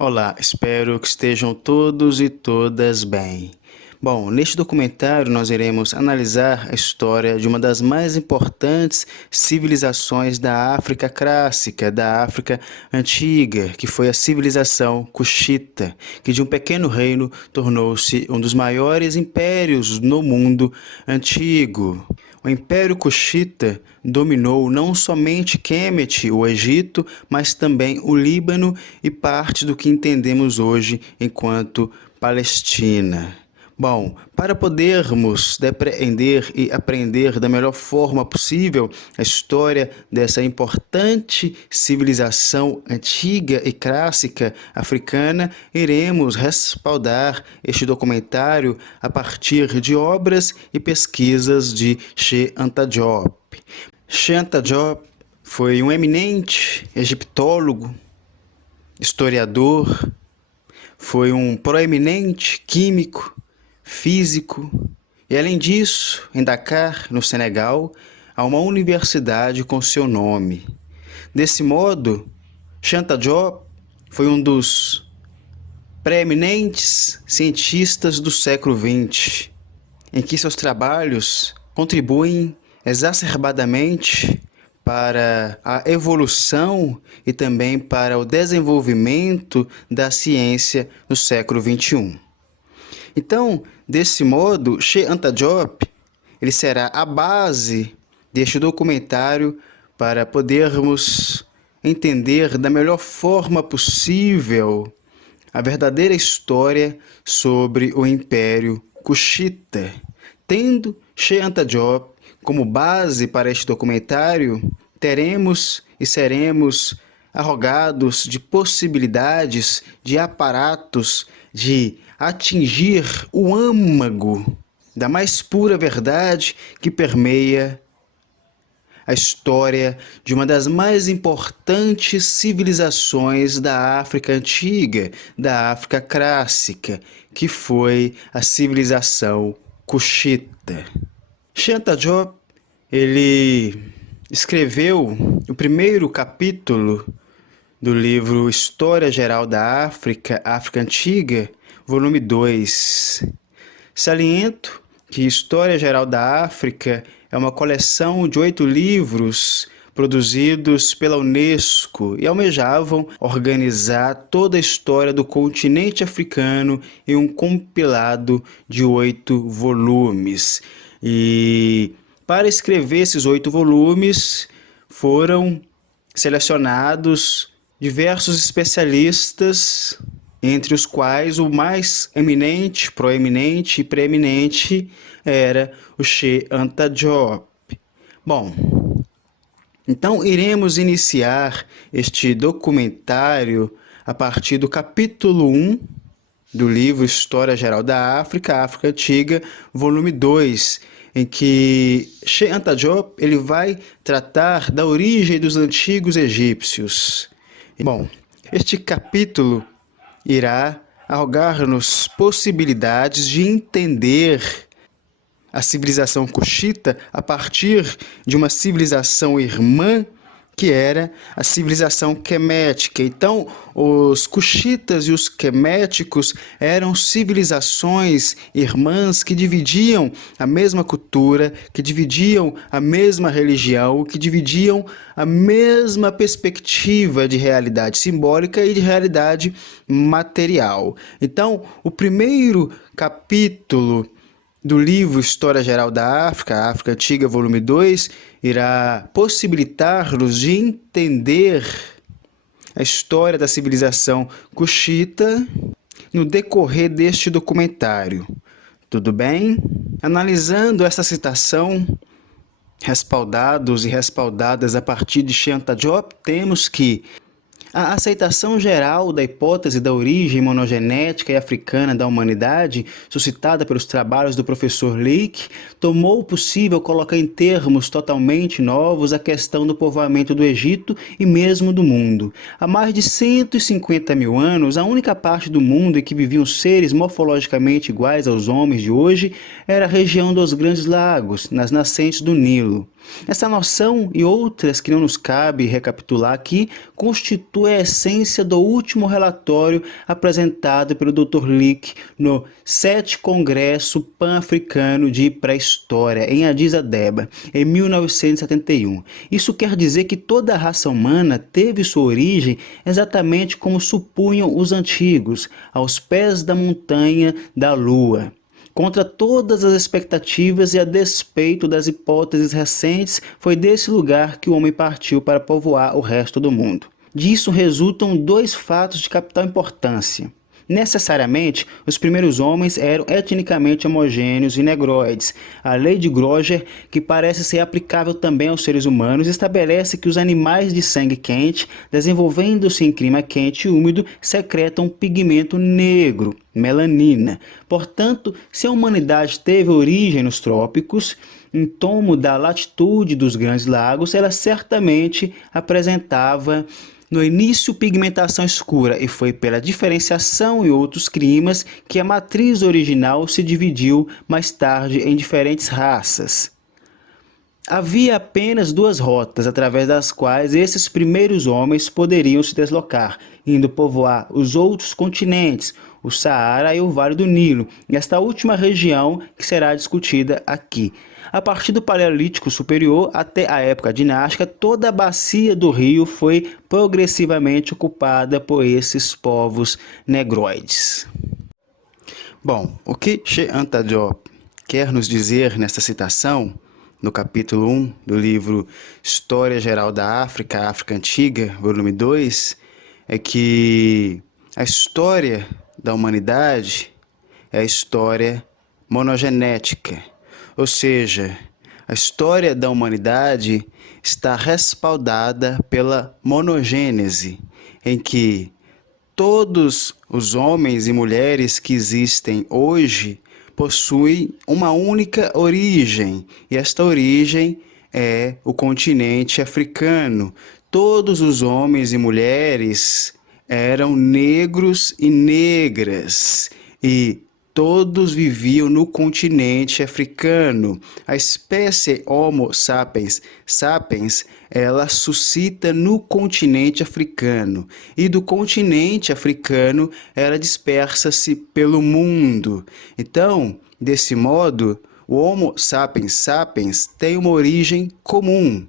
Olá, espero que estejam todos e todas bem. Bom, neste documentário nós iremos analisar a história de uma das mais importantes civilizações da África clássica, da África antiga, que foi a civilização Cuxita, que de um pequeno reino tornou-se um dos maiores impérios no mundo antigo. O Império Cuxita dominou não somente Kemet, o Egito, mas também o Líbano e parte do que entendemos hoje enquanto Palestina. Bom, para podermos depreender e aprender da melhor forma possível a história dessa importante civilização antiga e clássica africana, iremos respaldar este documentário a partir de obras e pesquisas de Cheikh Anta Diop. Cheikh Anta Diop foi um eminente egiptólogo, historiador, foi um proeminente químico, físico, e além disso, em Dakar, no Senegal, há uma universidade com seu nome. Desse modo, Cheikh Anta Diop foi um dos preeminentes cientistas do século XX, em que seus trabalhos contribuem exacerbadamente para a evolução e também para o desenvolvimento da ciência no século XXI. Então, desse modo, Cheikh Anta Diop ele será a base deste documentário para podermos entender da melhor forma possível a verdadeira história sobre o Império Cuxita. Tendo Cheikh Anta Diop como base para este documentário, teremos e seremos arrogados de possibilidades, de aparatos, de atingir o âmago da mais pura verdade que permeia a história de uma das mais importantes civilizações da África antiga, da África clássica, que foi a civilização Cuxita. Cheikh Anta Diop, ele escreveu o primeiro capítulo do livro História Geral da África, África Antiga, volume 2. Saliento que História Geral da África é uma coleção de 8 livros produzidos pela Unesco e almejavam organizar toda a história do continente africano em um compilado de 8 volumes. E para escrever esses 8 volumes foram selecionados diversos especialistas, entre os quais o mais eminente, proeminente e preeminente era o Cheikh Anta Diop. Bom, então iremos iniciar este documentário a partir do capítulo 1 do livro História Geral da África, África Antiga, volume 2, em que Cheikh Anta Diop ele vai tratar da origem dos antigos egípcios. Bom, este capítulo irá arrogar-nos possibilidades de entender a civilização Cuxita a partir de uma civilização irmã que era a civilização quemética. Então, os cuxitas e os queméticos eram civilizações irmãs que dividiam a mesma cultura, que dividiam a mesma religião, que dividiam a mesma perspectiva de realidade simbólica e de realidade material. Então, o primeiro capítulo do livro História Geral da África, África Antiga, volume 2, irá possibilitar-nos de entender a história da civilização Cuxita no decorrer deste documentário. Tudo bem? Analisando essa citação, respaldados e respaldadas a partir de Cheikh Anta Diop, temos que a aceitação geral da hipótese da origem monogenética e africana da humanidade, suscitada pelos trabalhos do professor Leake, tomou possível colocar em termos totalmente novos a questão do povoamento do Egito e mesmo do mundo. Há mais de 150 mil anos, a única parte do mundo em que viviam seres morfologicamente iguais aos homens de hoje era a região dos Grandes Lagos, nas nascentes do Nilo. Essa noção e outras que não nos cabe recapitular aqui constituem constitui a essência do último relatório apresentado pelo Dr. Leake no 7º Congresso Pan-Africano de Pré-História, em Addis Abeba, em 1971. Isso quer dizer que toda a raça humana teve sua origem exatamente como supunham os antigos, aos pés da montanha da Lua. Contra todas as expectativas e a despeito das hipóteses recentes, foi desse lugar que o homem partiu para povoar o resto do mundo. Disso resultam dois fatos de capital importância. Necessariamente, os primeiros homens eram etnicamente homogêneos e negroides. A lei de Groger, que parece ser aplicável também aos seres humanos, estabelece que os animais de sangue quente, desenvolvendo-se em clima quente e úmido, secretam pigmento negro, melanina. Portanto, se a humanidade teve origem nos trópicos, em torno da latitude dos grandes lagos, ela certamente apresentava no início pigmentação escura, e foi pela diferenciação em outros climas que a matriz original se dividiu mais tarde em diferentes raças. Havia apenas duas rotas através das quais esses primeiros homens poderiam se deslocar, indo povoar os outros continentes, o Saara e o Vale do Nilo, esta última região que será discutida aqui. A partir do Paleolítico Superior até a época dinástica, toda a bacia do rio foi progressivamente ocupada por esses povos negroides. Bom, o que Cheikh Anta Diop quer nos dizer nesta citação, no capítulo 1 do livro História Geral da África, África Antiga, volume 2, é que a história da humanidade é a história monogenética. Ou seja, a história da humanidade está respaldada pela monogênese, em que todos os homens e mulheres que existem hoje possuem uma única origem, e esta origem é o continente africano. Todos os homens e mulheres eram negros e negras, e todos viviam no continente africano. A espécie Homo sapiens sapiens, ela suscita no continente africano, e do continente africano ela dispersa-se pelo mundo. Então, desse modo, o Homo sapiens sapiens tem uma origem comum.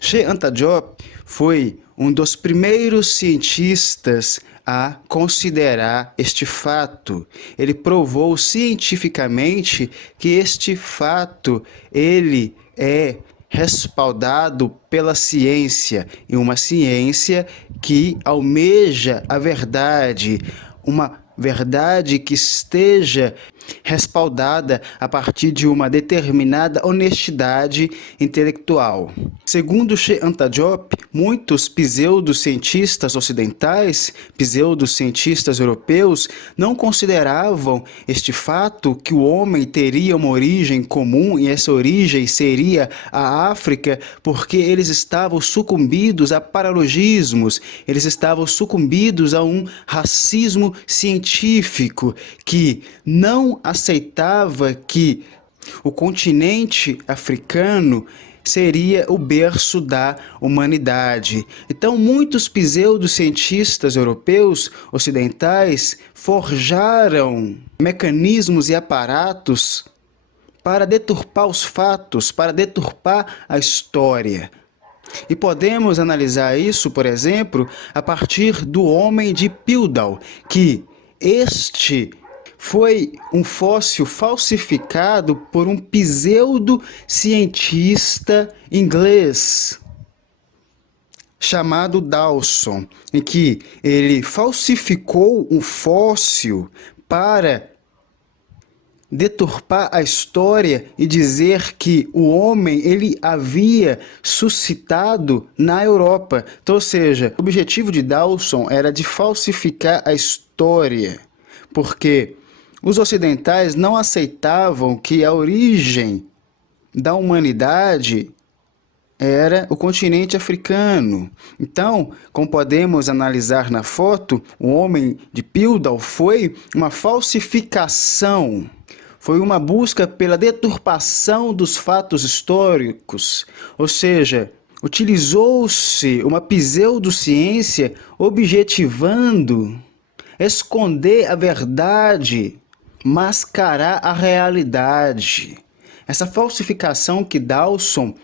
Cheikh Anta Diop foi um dos primeiros cientistas a considerar este fato. Ele provou cientificamente que este fato ele é respaldado pela ciência, e uma ciência que almeja a verdade, uma verdade que esteja respaldada a partir de uma determinada honestidade intelectual. Segundo Cheikh Anta Diop, muitos pseudocientistas ocidentais, pseudocientistas europeus, não consideravam este fato que o homem teria uma origem comum, e essa origem seria a África, porque eles estavam sucumbidos a paralogismos, eles estavam sucumbidos a um racismo científico que não aceitava que o continente africano seria o berço da humanidade. Então, muitos pseudocientistas europeus ocidentais forjaram mecanismos e aparatos para deturpar os fatos, para deturpar a história. E podemos analisar isso, por exemplo, a partir do homem de Piltdown, que este foi um fóssil falsificado por um pseudocientista inglês chamado Dawson, em que ele falsificou um fóssil para deturpar a história e dizer que o homem ele havia suscitado na Europa. Então, ou seja, o objetivo de Dawson era de falsificar a história, porque os ocidentais não aceitavam que a origem da humanidade era o continente africano. Então, como podemos analisar na foto, o homem de Piltdown foi uma falsificação, foi uma busca pela deturpação dos fatos históricos. Ou seja, Utilizou-se uma pseudociência objetivando esconder a verdade, mascarar a realidade. Essa falsificação que Dawson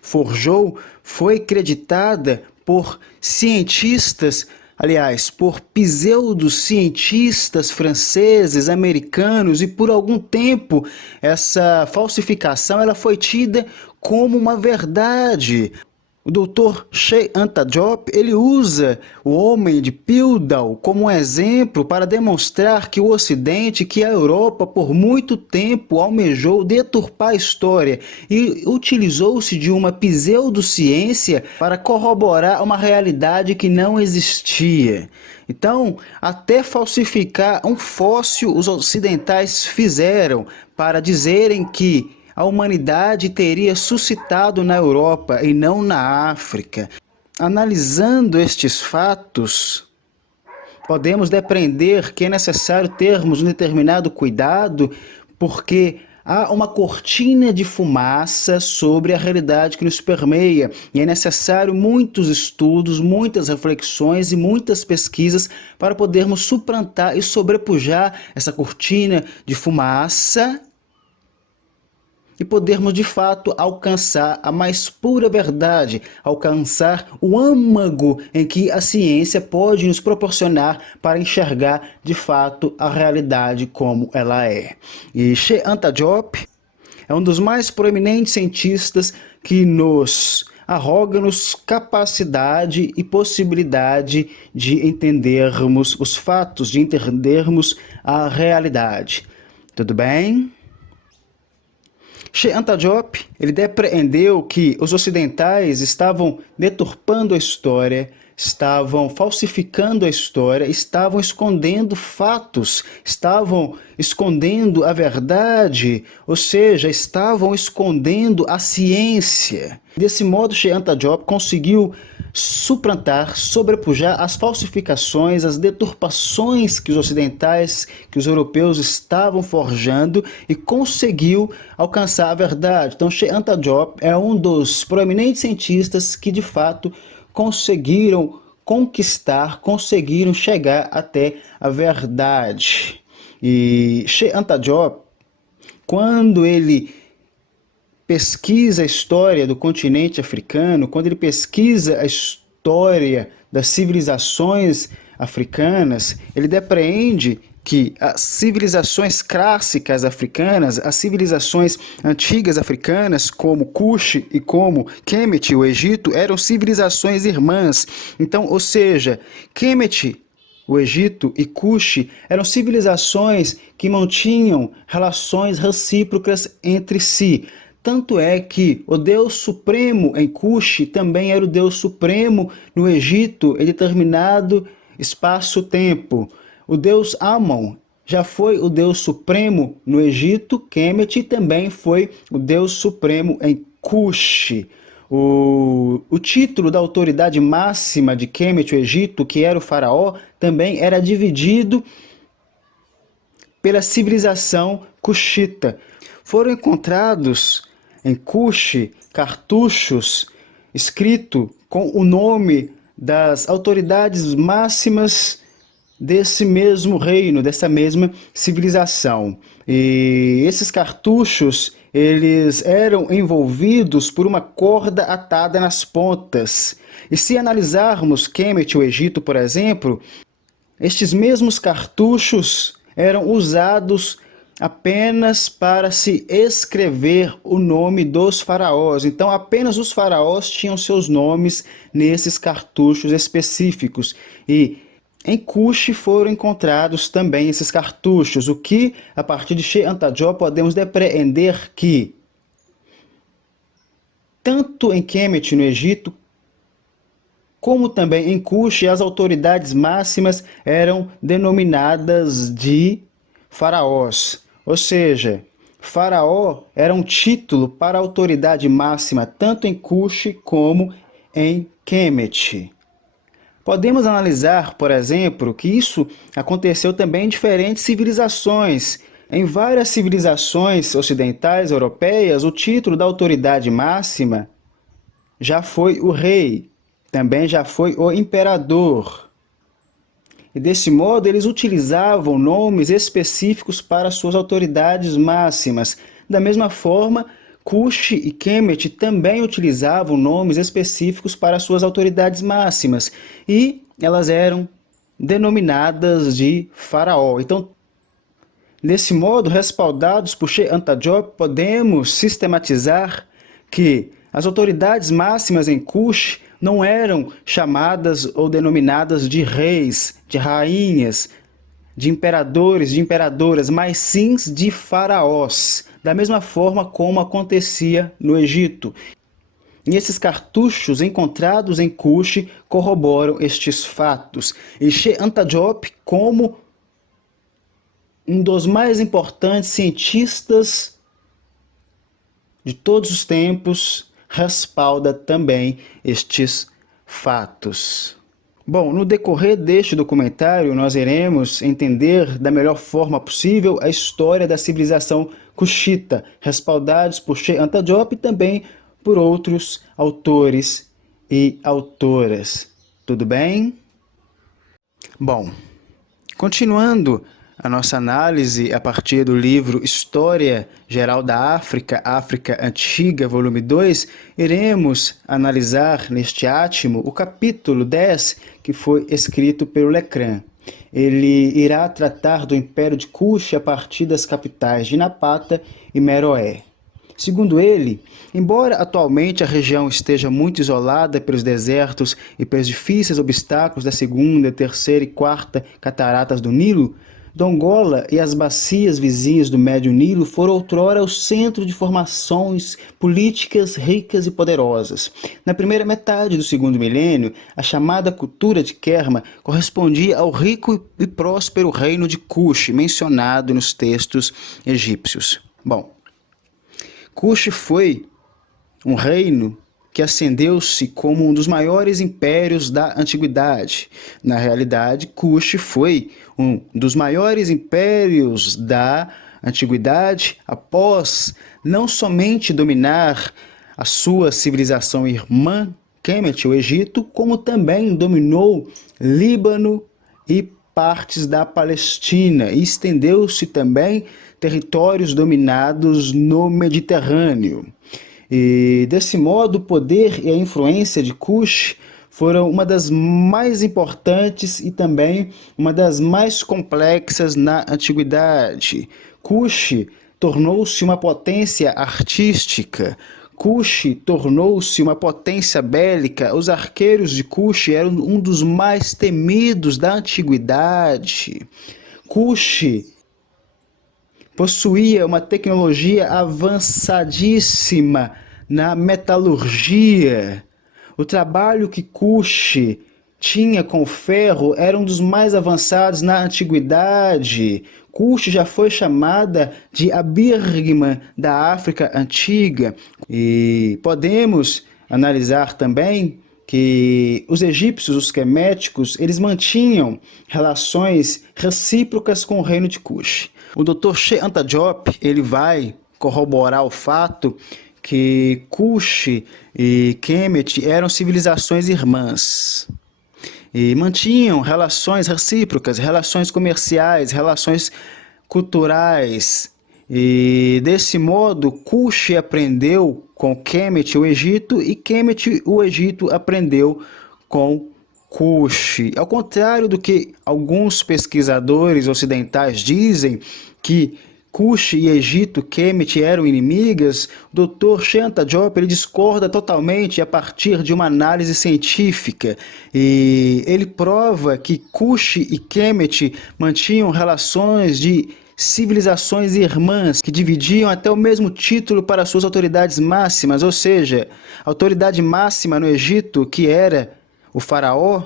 forjou foi creditada por cientistas, aliás, por pseudocientistas franceses, americanos, e por algum tempo essa falsificação ela foi tida como uma verdade. O Dr. Sheikh Anta Diop, ele usa o homem de Piltdown como um exemplo para demonstrar que o Ocidente, que a Europa por muito tempo almejou deturpar a história e utilizou-se de uma pseudociência para corroborar uma realidade que não existia. Então, até falsificar um fóssil os ocidentais fizeram para dizerem que a humanidade teria suscitado na Europa e não na África. Analisando estes fatos, podemos depreender que é necessário termos um determinado cuidado, porque há uma cortina de fumaça sobre a realidade que nos permeia, e é necessário muitos estudos, muitas reflexões e muitas pesquisas para podermos suplantar e sobrepujar essa cortina de fumaça e podermos de fato alcançar a mais pura verdade, alcançar o âmago em que a ciência pode nos proporcionar para enxergar de fato a realidade como ela é. E Sheikh Anta Diop é um dos mais proeminentes cientistas que nos arroga-nos capacidade e possibilidade de entendermos os fatos, de entendermos a realidade. Tudo bem? Sheikh Anta Diop, ele depreendeu que os ocidentais estavam deturpando a história, estavam falsificando a história, estavam escondendo fatos, estavam escondendo a verdade, ou seja, estavam escondendo a ciência. Desse modo, Sheikh Anta Diop conseguiu suplantar, sobrepujar as falsificações, as deturpações que os ocidentais, que os europeus estavam forjando e conseguiu alcançar a verdade. Então, Sheikh Anta Diop é um dos proeminentes cientistas que, de fato, conseguiram conquistar, conseguiram chegar até a verdade. E Sheikh Anta Diop, quando ele pesquisa a história do continente africano, quando ele pesquisa a história das civilizações africanas, ele depreende que as civilizações clássicas africanas, as civilizações antigas africanas, como Kush e como Kemet, o Egito, eram civilizações irmãs. Então, ou seja, Kemet, o Egito e Kush eram civilizações que mantinham relações recíprocas entre si. Tanto é que o Deus Supremo em Kush também era o Deus Supremo no Egito em determinado espaço-tempo. O Deus Amon já foi o Deus Supremo no Egito, Kemet também foi o Deus Supremo em Kush. O título da autoridade máxima de Kemet, o Egito, que era o faraó, também era dividido pela civilização cuxita. Foram encontrados em Kush cartuchos escrito com o nome das autoridades máximas desse mesmo reino, dessa mesma civilização. E esses cartuchos, eles eram envolvidos por uma corda atada nas pontas. E se analisarmos Kemet, o Egito, por exemplo, estes mesmos cartuchos eram usados apenas para se escrever o nome dos faraós. Então, apenas os faraós tinham seus nomes nesses cartuchos específicos. E em Kush foram encontrados também esses cartuchos, o que, a partir de Sheikh Anta Diop, podemos depreender que, tanto em Kemet, no Egito, como também em Kush, as autoridades máximas eram denominadas de faraós. Ou seja, faraó era um título para a autoridade máxima, tanto em Kush como em Kemet. Podemos analisar, por exemplo, que isso aconteceu também em diferentes civilizações. Em várias civilizações ocidentais, europeias, o título da autoridade máxima já foi o rei, também já foi o imperador. E desse modo, eles utilizavam nomes específicos para suas autoridades máximas. Da mesma forma, Cush e Kemet também utilizavam nomes específicos para suas autoridades máximas. E elas eram denominadas de faraó. Então, desse modo, respaldados por Shean-Tajop, podemos sistematizar que as autoridades máximas em Cush não eram chamadas ou denominadas de reis, de rainhas, de imperadores, de imperadoras, mas sim de faraós, da mesma forma como acontecia no Egito. E esses cartuchos encontrados em Cush corroboram estes fatos. E Shean-Tajop, como um dos mais importantes cientistas de todos os tempos, respalda também estes fatos. Bom, no decorrer deste documentário, nós iremos entender da melhor forma possível a história da civilização cuxita, respaldados por Shean-Tajop e também por outros autores e autoras. Tudo bem? Bom, continuando a nossa análise a partir do livro História Geral da África, África Antiga, volume 2, iremos analisar neste átimo o capítulo 10, que foi escrito pelo Lecran. Ele irá tratar do Império de Kush a partir das capitais de Napata e Meroé. Segundo ele, embora atualmente a região esteja muito isolada pelos desertos e pelos difíceis obstáculos da segunda, terceira e quarta cataratas do Nilo, Dongola e as bacias vizinhas do Médio Nilo foram outrora o centro de formações políticas ricas e poderosas. Na primeira metade do segundo milênio, a chamada cultura de Kerma correspondia ao rico e próspero reino de Kush, mencionado nos textos egípcios. Bom, Kush foi um reino que ascendeu-se como um dos maiores impérios da antiguidade. Na realidade, Kush foi um dos maiores impérios da antiguidade após não somente dominar a sua civilização irmã, Kemet, o Egito, como também dominou Líbano e partes da Palestina e estendeu-se também territórios dominados no Mediterrâneo. E desse modo, o poder e a influência de Kush foram uma das mais importantes e também uma das mais complexas na antiguidade. Kush tornou-se uma potência artística. Kush tornou-se uma potência bélica. Os arqueiros de Kush eram um dos mais temidos da antiguidade. Kush possuía uma tecnologia avançadíssima na metalurgia. O trabalho que Kush tinha com ferro era um dos mais avançados na antiguidade. Kush já foi chamada de a Birmingham da África Antiga. E podemos analisar também que os egípcios, os queméticos, eles mantinham relações recíprocas com o reino de Kush. O Dr. Shean-Tajop, ele vai corroborar o fato que Kush e Kemet eram civilizações irmãs e mantinham relações recíprocas, relações comerciais, relações culturais. E desse modo, Kush aprendeu com Kemet o Egito e Kemet o Egito aprendeu com Kush. Ao contrário do que alguns pesquisadores ocidentais dizem, que Kush e Egito, Kemet eram inimigas, o Dr. Shean-Tajop ele discorda totalmente a partir de uma análise científica. E ele prova que Kush e Kemet mantinham relações de civilizações irmãs que dividiam até o mesmo título para suas autoridades máximas, ou seja, a autoridade máxima no Egito, que era o faraó.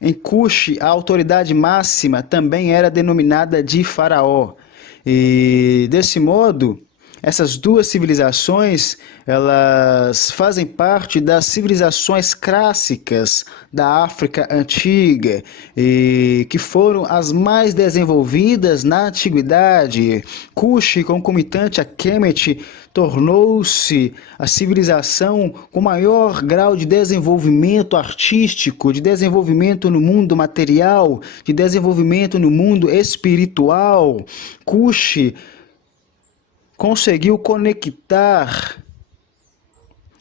Em Kush, a autoridade máxima também era denominada de faraó. E desse modo, Essas duas civilizações, elas fazem parte das civilizações clássicas da África antiga e que foram as mais desenvolvidas na antiguidade. Kush, concomitante a Kemet, tornou-se a civilização com maior grau de desenvolvimento artístico, de desenvolvimento no mundo material, de desenvolvimento no mundo espiritual. Kush conseguiu conectar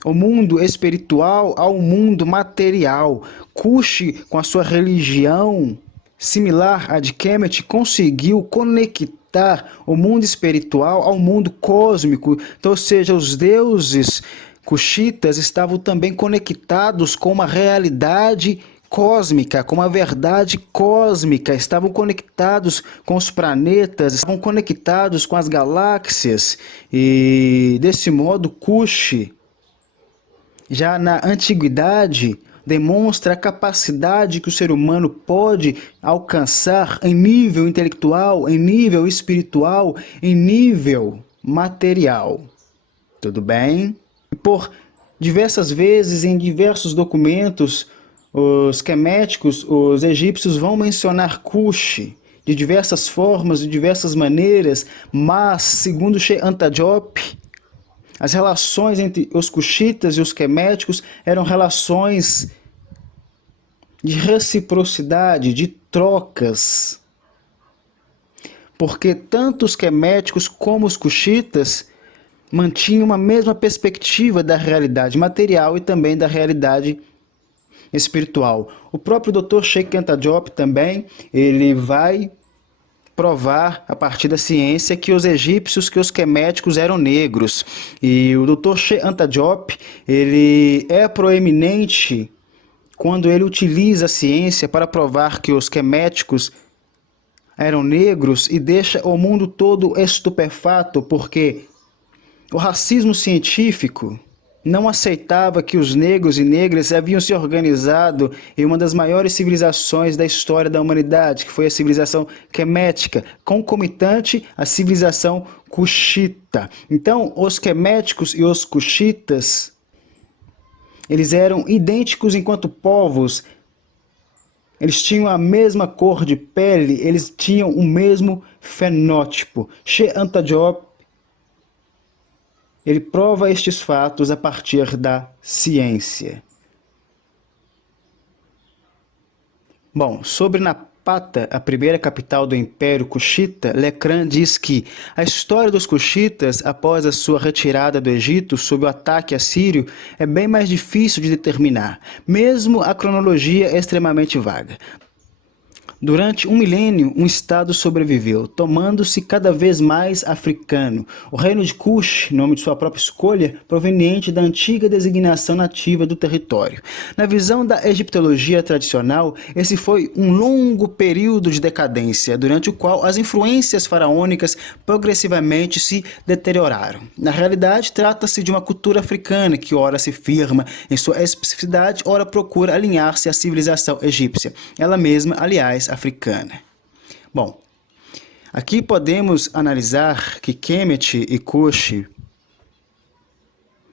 o mundo espiritual ao mundo material. Kush, com a sua religião similar à de Kemet, conseguiu conectar o mundo espiritual ao mundo cósmico. Então, ou seja, os deuses cushitas estavam também conectados com uma realidade cósmica, com uma verdade cósmica, estavam conectados com os planetas, estavam conectados com as galáxias, e desse modo Kush, já na antiguidade, demonstra a capacidade que o ser humano pode alcançar em nível intelectual, em nível espiritual, em nível material. Tudo bem? Por diversas vezes, em diversos documentos, os queméticos, os egípcios vão mencionar Kush de diversas formas, de diversas maneiras, mas, segundo Sheikh Anta Diop, as relações entre os cushitas e os queméticos eram relações de reciprocidade, de trocas, porque tanto os queméticos como os cushitas mantinham uma mesma perspectiva da realidade material e também da realidade espiritual. O próprio Dr. Sheikh Anta Diop também, ele vai provar a partir da ciência que os egípcios, que os queméticos eram negros. E o Dr. Sheikh Anta Diop, ele é proeminente quando ele utiliza a ciência para provar que os queméticos eram negros e deixa o mundo todo estupefato, porque o racismo científico não aceitava que os negros e negras haviam se organizado em uma das maiores civilizações da história da humanidade, que foi a civilização quemética, concomitante à civilização cushita. Então, os queméticos e os cushitas, eles eram idênticos enquanto povos, eles tinham a mesma cor de pele, eles tinham o mesmo fenótipo. Sheikh Anta Diop, ele prova estes fatos a partir da ciência. Bom, sobre Napata, a primeira capital do Império Cushita, Lecran diz que a história dos Cushitas, após a sua retirada do Egito sob o ataque assírio, é bem mais difícil de determinar, mesmo a cronologia é extremamente vaga. Durante um milênio, um estado sobreviveu, tomando-se cada vez mais africano. O reino de Kush, nome de sua própria escolha, proveniente da antiga designação nativa do território. Na visão da egiptologia tradicional, esse foi um longo período de decadência, durante o qual as influências faraônicas progressivamente se deterioraram. Na realidade, trata-se de uma cultura africana que ora se firma em sua especificidade, ora procura alinhar-se à civilização egípcia. Ela mesma, aliás, africana. Bom, aqui podemos analisar que Kemet e Kush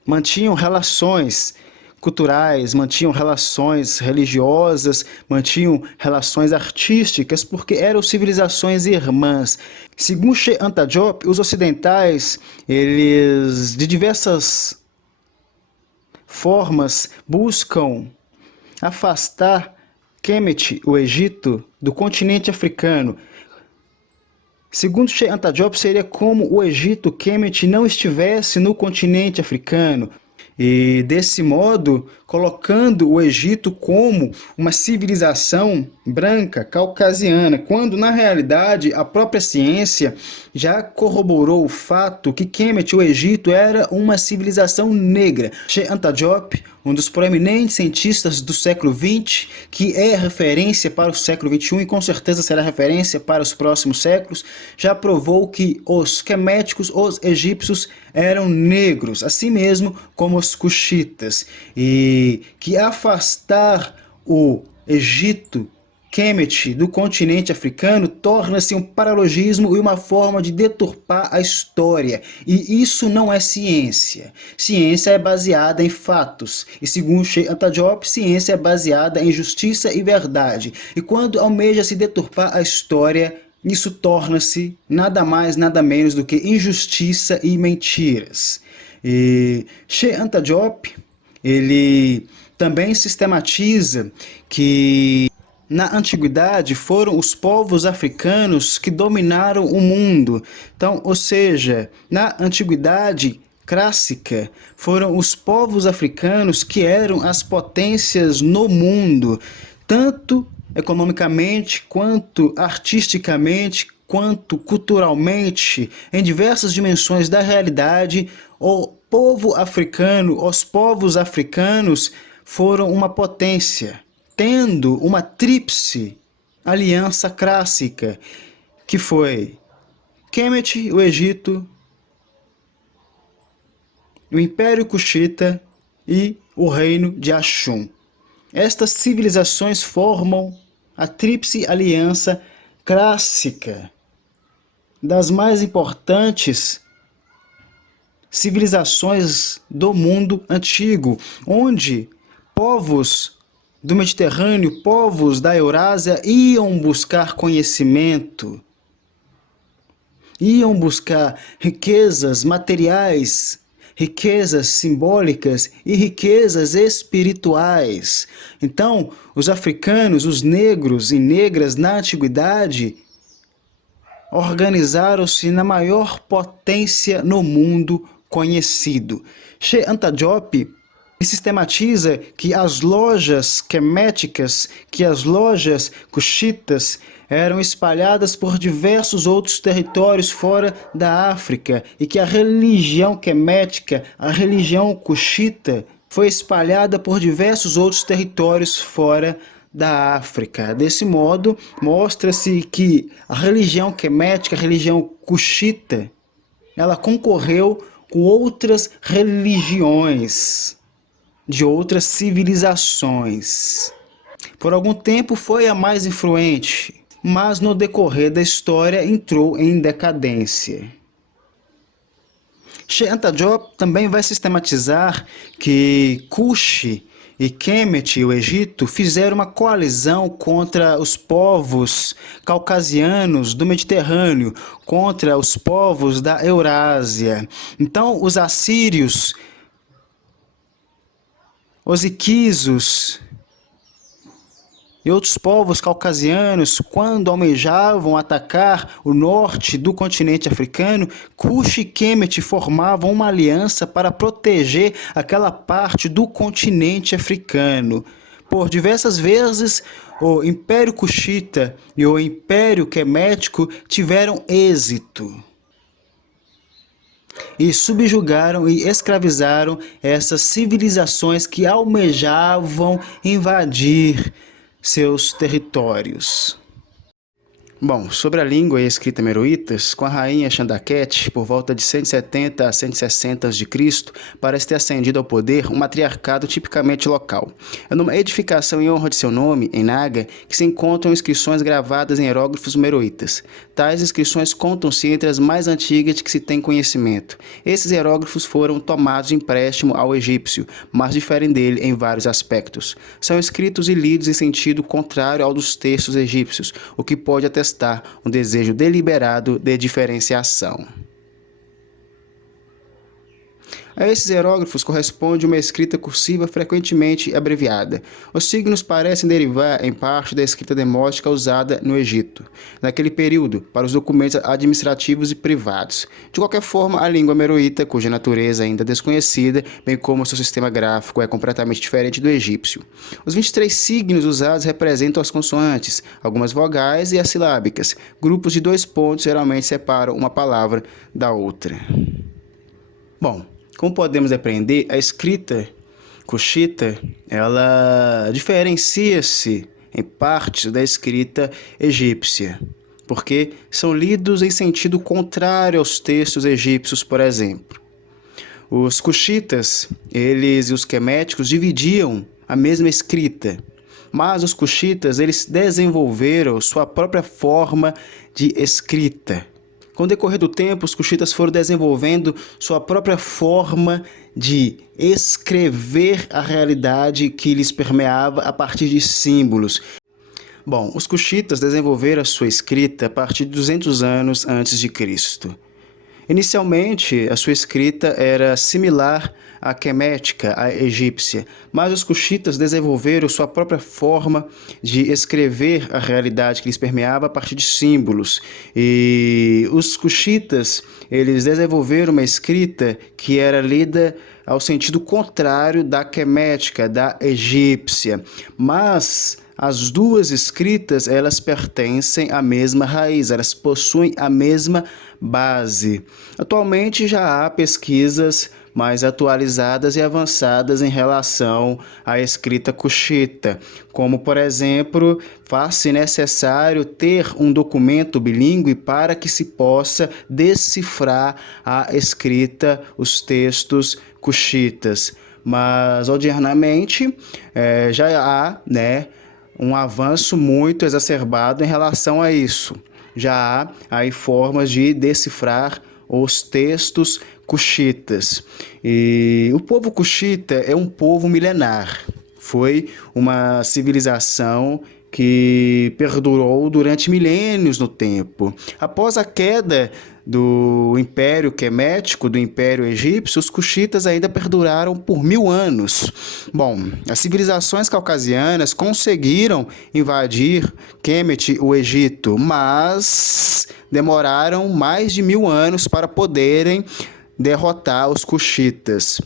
mantinham relações culturais, mantinham relações religiosas, mantinham relações artísticas, porque eram civilizações irmãs. Segundo Sheikh Anta Diop, os ocidentais, eles de diversas formas buscam afastar Kemet, o Egito, do continente africano. Segundo Sheikh Anta Diop, seria como o Egito, Kemet, não estivesse no continente africano. E desse modo, colocando o Egito como uma civilização branca, caucasiana, quando na realidade a própria ciência já corroborou o fato que Kemet, o Egito, era uma civilização negra. Sheikh Anta Diop, um dos proeminentes cientistas do século XX, que é referência para o século XXI e com certeza será referência para os próximos séculos, já provou que os queméticos, os egípcios, eram negros, assim mesmo como os cushitas, e que afastar o Egito Kemet do continente africano torna-se um paralogismo e uma forma de deturpar a história. E isso não é ciência. Ciência é baseada em fatos. E segundo Sheikh Anta Diop, ciência é baseada em justiça e verdade. E quando almeja se deturpar a história, isso torna-se nada mais, nada menos do que injustiça e mentiras. E Sheikh Anta Diop, ele também sistematiza que na antiguidade foram os povos africanos que dominaram o mundo. Então, ou seja, na antiguidade clássica, foram os povos africanos que eram as potências no mundo, tanto economicamente, quanto artisticamente, quanto culturalmente, em diversas dimensões da realidade. O povo africano, os povos africanos foram uma potência, tendo uma tríplice aliança clássica, que foi Kemet, o Egito, o Império Cuxita e o Reino de Axum. Estas civilizações formam a tríplice aliança clássica das mais importantes civilizações do mundo antigo, onde povos do Mediterrâneo, povos da Eurásia iam buscar conhecimento, iam buscar riquezas materiais, riquezas simbólicas e riquezas espirituais. Então, os africanos, os negros e negras na antiguidade, organizaram-se na maior potência no mundo conhecido. Sheikh Anta Diop sistematiza que as lojas queméticas, que as lojas cuxitas eram espalhadas por diversos outros territórios fora da África e que a religião quemética, a religião cuxita, foi espalhada por diversos outros territórios fora da África. Desse modo, mostra-se que a religião quemética, a religião cuxita, ela concorreu com outras religiões de outras civilizações. Por algum tempo foi a mais influente, mas no decorrer da história entrou em decadência. Sheikh Anta Diop também vai sistematizar que Cuxi e Kemet, o Egito, fizeram uma coalizão contra os povos caucasianos do Mediterrâneo, contra os povos da Eurásia. Então, os assírios, os iquisos e outros povos caucasianos, quando almejavam atacar o norte do continente africano, Cuxi e Kemet formavam uma aliança para proteger aquela parte do continente africano. Por diversas vezes, o Império Cuxita e o Império Quemético tiveram êxito e subjugaram e escravizaram essas civilizações que almejavam invadir seus territórios. Bom, sobre a língua e a escrita meroítas, com a rainha Shandaket, por volta de 170 a 160 a.C., parece ter ascendido ao poder um matriarcado tipicamente local. É numa edificação em honra de seu nome, em Naga, que se encontram inscrições gravadas em hieróglifos meroítas. Tais inscrições contam-se entre as mais antigas de que se tem conhecimento. Esses hieróglifos foram tomados de empréstimo ao egípcio, mas diferem dele em vários aspectos. São escritos e lidos em sentido contrário ao dos textos egípcios, o que pode atestar um desejo deliberado de diferenciação. A esses hieróglifos corresponde uma escrita cursiva frequentemente abreviada. Os signos parecem derivar, em parte, da escrita demótica usada no Egito, naquele período, para os documentos administrativos e privados. De qualquer forma, a língua meroíta, cuja natureza ainda é desconhecida, bem como seu sistema gráfico, é completamente diferente do egípcio. Os 23 signos usados representam as consoantes, algumas vogais e as silábicas. Grupos de 2 pontos geralmente separam uma palavra da outra. Bom, como podemos aprender, a escrita cuxita, ela diferencia-se em partes da escrita egípcia, porque são lidos em sentido contrário aos textos egípcios, por exemplo. Os cuxitas, eles e os queméticos dividiam a mesma escrita, mas os cuxitas eles desenvolveram sua própria forma de escrita. Com o decorrer do tempo, os cuxitas foram desenvolvendo sua própria forma de escrever a realidade que lhes permeava a partir de símbolos. Bom, os cuxitas desenvolveram a sua escrita a partir de 200 anos antes de Cristo. Inicialmente, a sua escrita era similar à quemética, à egípcia, mas os cuxitas desenvolveram sua própria forma de escrever a realidade que lhes permeava a partir de símbolos. E os cuxitas, eles desenvolveram uma escrita que era lida ao sentido contrário da quemética, da egípcia, mas as duas escritas, elas pertencem à mesma raiz, elas possuem a mesma base. Atualmente já há pesquisas mais atualizadas e avançadas em relação à escrita cuxita, como, por exemplo, faz-se necessário ter um documento bilíngue para que se possa decifrar a escrita, os textos cuxitas. Mas, ordinariamente, já há, um avanço muito exacerbado em relação a isso. Já há aí formas de decifrar os textos cuxitas. E o povo cuxita é um povo milenar. Foi uma civilização que perdurou durante milênios no tempo. Após a queda do Império Quemético, do Império Egípcio, os cuxitas ainda perduraram por 1000 anos. Bom, as civilizações caucasianas conseguiram invadir Kemet, o Egito, mas demoraram mais de 1000 anos para poderem derrotar os cuxitas.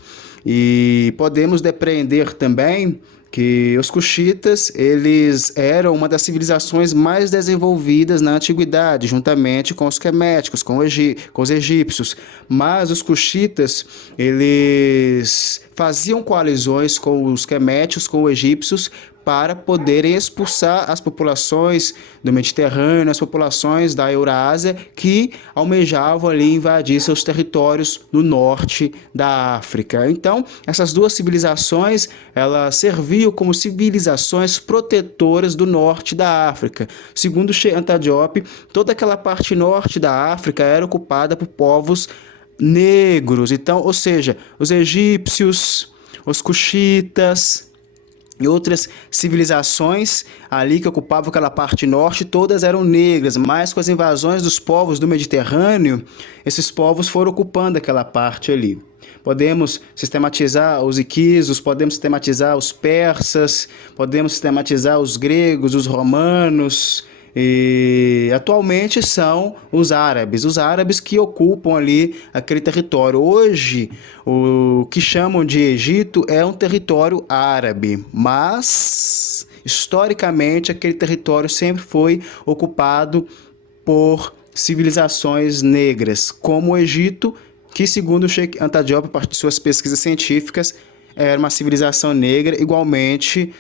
E podemos depreender também que os cuxitas, eles eram uma das civilizações mais desenvolvidas na antiguidade, juntamente com os queméticos, com os egípcios. Mas os cuxitas, eles faziam coalizões com os queméticos, com os egípcios, para poderem expulsar as populações do Mediterrâneo, as populações da Eurásia, que almejavam ali invadir seus territórios no norte da África. Então, essas duas civilizações, elas serviam como civilizações protetoras do norte da África. Segundo Sheikh Anta Diop, toda aquela parte norte da África era ocupada por povos negros. Então, ou seja, os egípcios, os cuxitas e outras civilizações ali que ocupavam aquela parte norte, todas eram negras, mas com as invasões dos povos do Mediterrâneo, esses povos foram ocupando aquela parte ali. Podemos sistematizar os iquisos, podemos sistematizar os persas, podemos sistematizar os gregos, os romanos, e atualmente são os árabes que ocupam ali aquele território. Hoje, o que chamam de Egito é um território árabe, mas historicamente aquele território sempre foi ocupado por civilizações negras, como o Egito, que segundo Sheikh Anta Diop, a partir de suas pesquisas científicas, era uma civilização negra, igualmente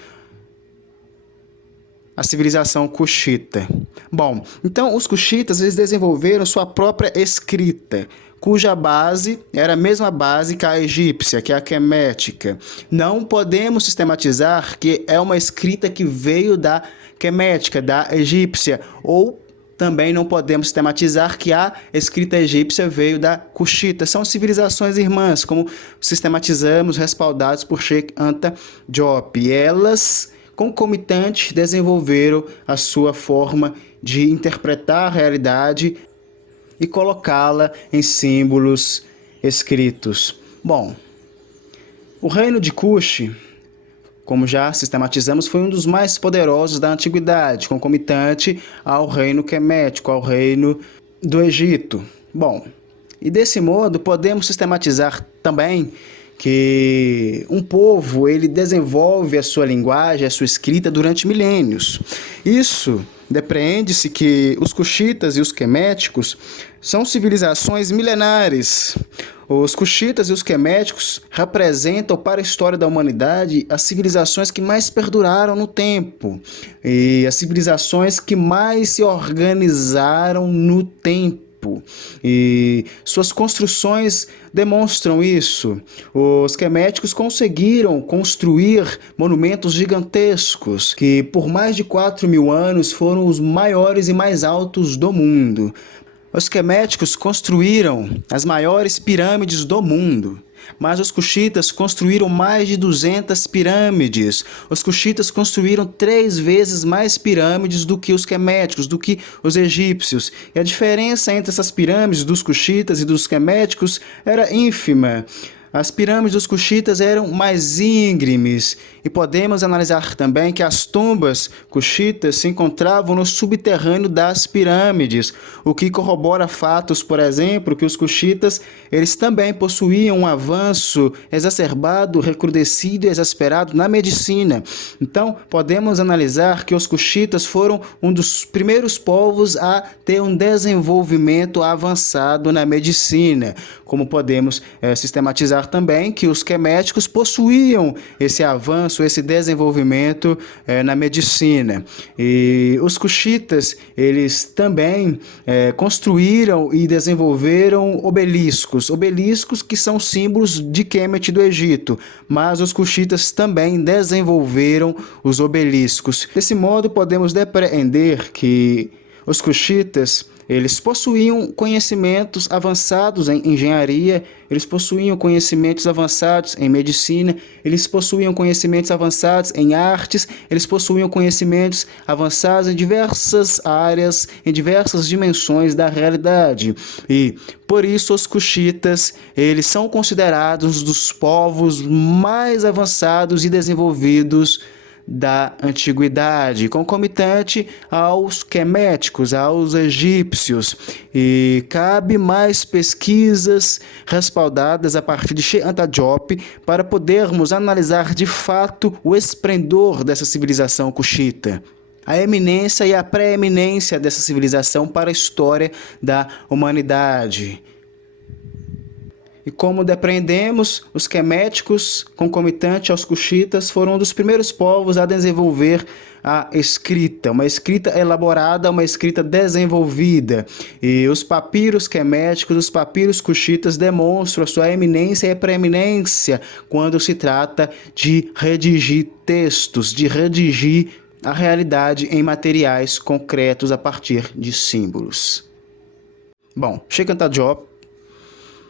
a civilização cuxita. Bom, então os cuxitas, eles desenvolveram sua própria escrita, cuja base era a mesma base que a egípcia, que é a quemética. Não podemos sistematizar que é uma escrita que veio da quemética, da egípcia, ou também não podemos sistematizar que a escrita egípcia veio da cuxita. São civilizações irmãs, como sistematizamos, respaldados por Sheikh Anta Diop. Elas concomitantes desenvolveram a sua forma de interpretar a realidade e colocá-la em símbolos escritos. Bom, o reino de Cush, como já sistematizamos, foi um dos mais poderosos da antiguidade, concomitante ao reino quemético, ao reino do Egito. Bom, e desse modo podemos sistematizar também que um povo, ele desenvolve a sua linguagem, a sua escrita durante milênios. Isso depreende-se que os cuxitas e os queméticos são civilizações milenares. Os cuxitas e os queméticos representam para a história da humanidade as civilizações que mais perduraram no tempo e as civilizações que mais se organizaram no tempo. corpo. E suas construções demonstram isso. Os queméticos conseguiram construir monumentos gigantescos que por mais de 4.000 anos foram os maiores e mais altos do mundo. Os queméticos construíram as maiores pirâmides do mundo, mas os cuxitas construíram mais de 200 pirâmides. Os cuxitas construíram 3 vezes mais pirâmides do que os queméticos, do que os egípcios. E a diferença entre essas pirâmides dos cuxitas e dos queméticos era ínfima. As pirâmides dos cuxitas eram mais íngremes e podemos analisar também que as tumbas cuxitas se encontravam no subterrâneo das pirâmides, o que corrobora fatos, por exemplo, que os cuxitas eles também possuíam um avanço exacerbado, recrudescido e exasperado na medicina. Então, podemos analisar que os cuxitas foram um dos primeiros povos a ter um desenvolvimento avançado na medicina, como podemos sistematizar também que os queméticos possuíam esse avanço, esse desenvolvimento na medicina. E os cuxitas, eles também construíram e desenvolveram obeliscos que são símbolos de Kemet do Egito, mas os cuxitas também desenvolveram os obeliscos. Desse modo, podemos depreender que os cuxitas eles possuíam conhecimentos avançados em engenharia, eles possuíam conhecimentos avançados em medicina, eles possuíam conhecimentos avançados em artes, eles possuíam conhecimentos avançados em diversas áreas, em diversas dimensões da realidade. E por isso os cuxitas, eles são considerados dos povos mais avançados e desenvolvidos da antiguidade, concomitante aos queméticos, aos egípcios, e cabe mais pesquisas respaldadas a partir de Shehanta Diop para podermos analisar de fato o esplendor dessa civilização cuxita, a eminência e a preeminência dessa civilização para a história da humanidade. E como depreendemos, os queméticos, concomitante aos cuxitas, foram um dos primeiros povos a desenvolver a escrita, uma escrita elaborada, uma escrita desenvolvida. E os papiros queméticos, os papiros cuxitas demonstram a sua eminência e preeminência quando se trata de redigir textos, de redigir a realidade em materiais concretos a partir de símbolos. Bom, Shehanta Diop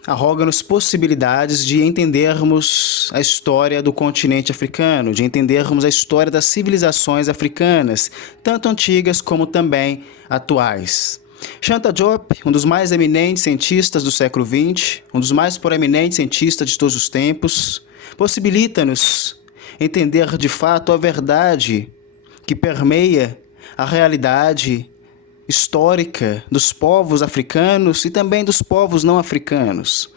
arroga-nos possibilidades de entendermos a história do continente africano, de entendermos a história das civilizações africanas, tanto antigas como também atuais. Shehanta Diop, um dos mais eminentes cientistas do século XX, um dos mais proeminentes cientistas de todos os tempos, possibilita-nos entender de fato a verdade que permeia a realidade histórica dos povos africanos e também dos povos não africanos.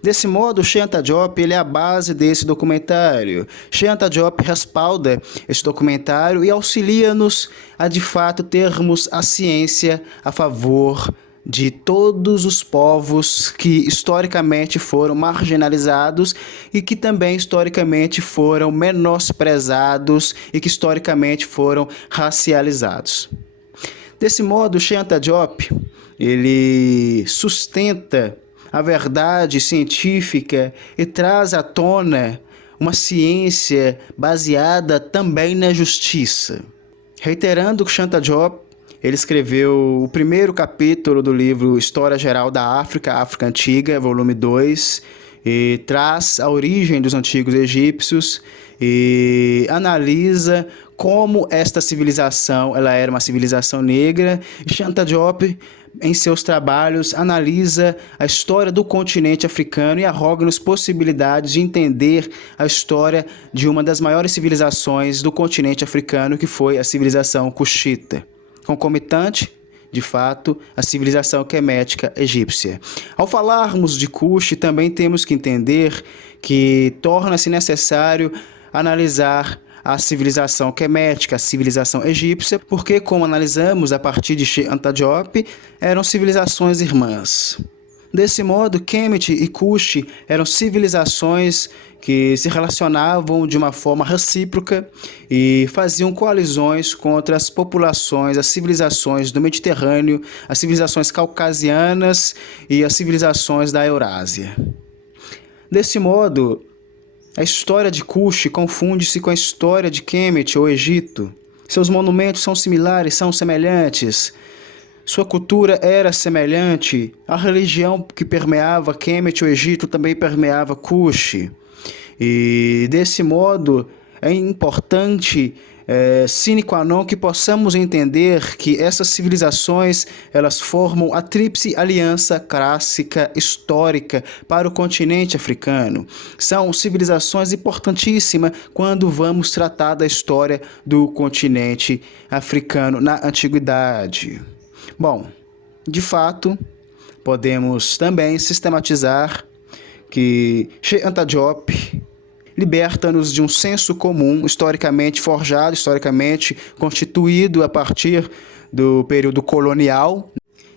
Desse modo, Shehanta Diop ele é a base desse documentário. Shehanta Diop respalda esse documentário e auxilia-nos a, de fato, termos a ciência a favor de todos os povos que historicamente foram marginalizados e que também historicamente foram menosprezados e que historicamente foram racializados. Desse modo, Shehanta Diop ele sustenta a verdade científica e traz à tona uma ciência baseada também na justiça. Reiterando que Shehanta Diop ele escreveu o primeiro capítulo do livro História Geral da África, África Antiga, volume 2, e traz a origem dos antigos egípcios e analisa como esta civilização ela era uma civilização negra. Shehanta Diop, em seus trabalhos, analisa a história do continente africano e arroga-nos possibilidades de entender a história de uma das maiores civilizações do continente africano, que foi a civilização cuxita, concomitante, de fato, a civilização quemética egípcia. Ao falarmos de Cuxi, também temos que entender que torna-se necessário analisar a civilização quemética, a civilização egípcia, porque, como analisamos a partir de Shehanta Diop, eram civilizações irmãs. Desse modo, Kemet e Kush eram civilizações que se relacionavam de uma forma recíproca e faziam coalizões contra as populações, as civilizações do Mediterrâneo, as civilizações caucasianas e as civilizações da Eurásia. Desse modo, a história de Kush confunde-se com a história de Kemet ou Egito. Seus monumentos são similares, são semelhantes. Sua cultura era semelhante. A religião que permeava Kemet ou Egito também permeava Kush. E desse modo é importante, sine qua non, que possamos entender que essas civilizações elas formam a tríplice aliança clássica histórica para o continente africano. São civilizações importantíssimas quando vamos tratar da história do continente africano na antiguidade. Bom, de fato, podemos também sistematizar que Sheikh Anta Diop liberta-nos de um senso comum historicamente forjado, historicamente constituído a partir do período colonial.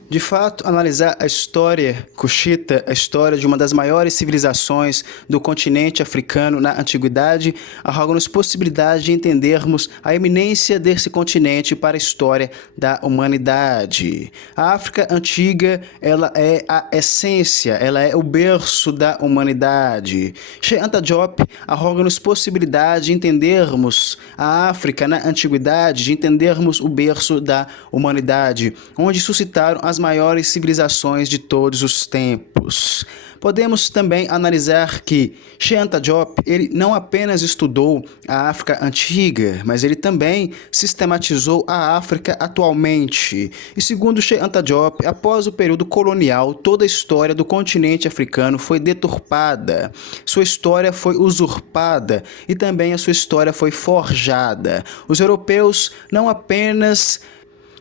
De fato, analisar a história cuxita, a história de uma das maiores civilizações do continente africano na antiguidade, arroga-nos possibilidade de entendermos a eminência desse continente para a história da humanidade. A África antiga, ela é a essência, ela é o berço da humanidade. Sheikh Anta Diop arroga-nos possibilidade de entendermos a África na antiguidade, de entendermos o berço da humanidade, onde suscitaram as maiores civilizações de todos os tempos. Podemos também analisar que Sheikh Anta Diop, ele não apenas estudou a África antiga, mas ele também sistematizou a África atualmente. E segundo Sheikh Anta Diop, após o período colonial, toda a história do continente africano foi deturpada, sua história foi usurpada e também a sua história foi forjada. Os europeus não apenas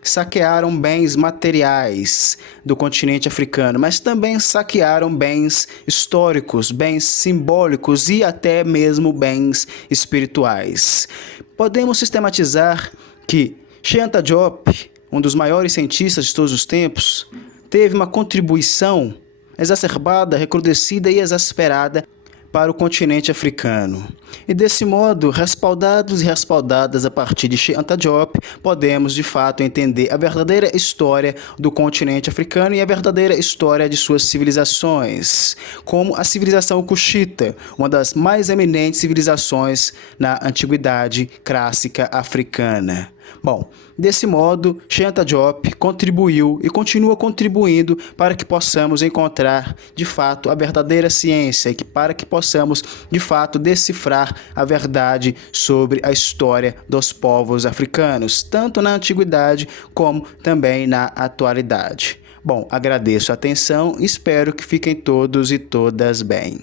saquearam bens materiais do continente africano, mas também saquearam bens históricos, bens simbólicos e até mesmo bens espirituais. Podemos sistematizar que Sheikh Anta Diop, um dos maiores cientistas de todos os tempos, teve uma contribuição exacerbada, recrudescida e exasperada para o continente africano. E desse modo, respaldados e respaldadas a partir de Sheikh Anta Diop, podemos de fato entender a verdadeira história do continente africano e a verdadeira história de suas civilizações, como a civilização cuxita, uma das mais eminentes civilizações na antiguidade clássica africana. Bom, desse modo, Sheikh Anta Diop contribuiu e continua contribuindo para que possamos encontrar, de fato, a verdadeira ciência e para que possamos, de fato, decifrar a verdade sobre a história dos povos africanos, tanto na antiguidade como também na atualidade. Bom, agradeço a atenção e espero que fiquem todos e todas bem.